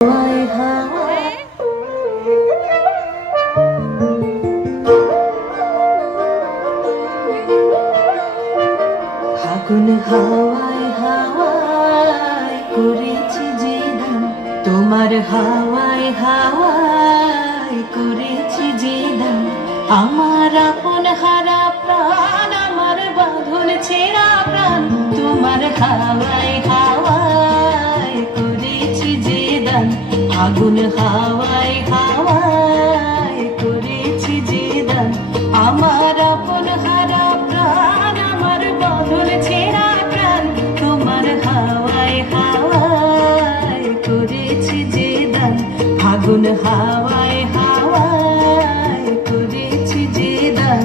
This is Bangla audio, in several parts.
ফাগুন হাওয়ায় হাওয়ায় করেছি যে দান, তোমার হাওয়ায় হাওয়ায় করেছি যে দান। আমার আপন হারা প্রাণ, আমার বাঁধন ছেঁড়া প্রাণ, তোমার হাওয়ায় হাওয়ায় করেছি যে দান। ফাগুন হাওয়ায় হাওয়ায় করেছি যে দান। আমার আপন হারা প্রাণ, আমার বাঁধন ছেঁড়া প্রাণ, তোমার হাওয়ায় হাওয়ায় করেছি যে দান। ফাগুন হাওয়ায় হাওয়ায় করেছি যে দান।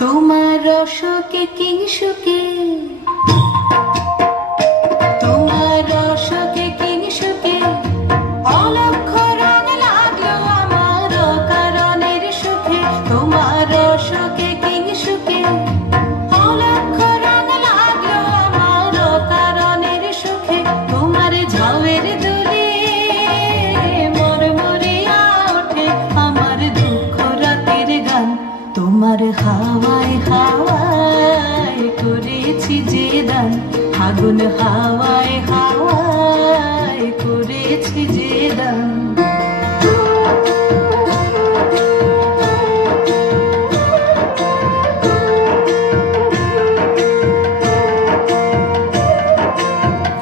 তোমার রসকে কিংসুকে, তোমার রসকে কিংসুকে অলক্ষ রং লাগলো আমার কারণের সুখে। তোমার রসকে কিংসুকে অলক্ষ রং লাগলো আমার কারণের সুখে। তোমার ঝাউয়ের দোলে মরমরিয়া ওঠে আমার দুঃখ রাতের গান। তোমার হাওয়ায় হাওয়ায় করেছি যে দান। ফাগুন হাওয়ায় হাওয়ায় করেছি যে দান।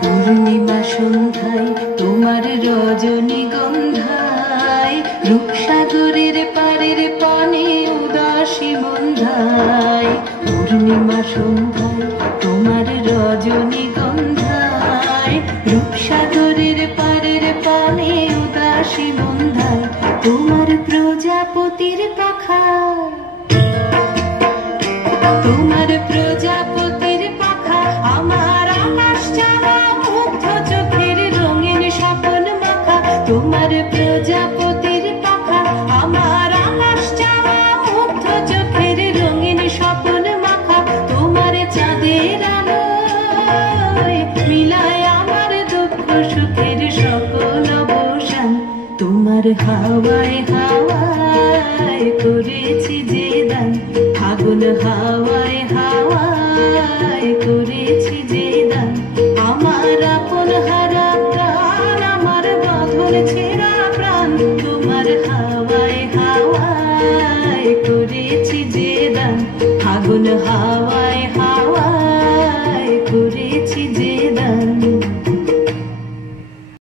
পূর্ণিমা সন্ধ্যায় তোমার রজনীগন্ধায়, রূপসাগরের পারের পানে উদাসী মন্ধায়। পূর্ণিমা সন্ধ্যায় তোমার রজনীগন্ধায়, রূপসাগরের পারের পানে উদাসী মন্ধায়। তোমার প্রজাপতির পাখা, তোমার প্রজাপতির পাখা আমার আকাশ চাওয়া মুগ্ধ চোখের রঙিন স্বপন মাখা। তোমার প্রজাপতির পাখা আমার আকাশ চাওয়া মুগ্ধ চোখের রঙিন স্বপন মাখা। তোমার চাঁদের আলোয় মিলায় আমার দুঃখ সুখের সকল অবসান। তোমার হাওয়ায় হাওয়ায় করেছি যে দান। ফাগুন হাওয়ায়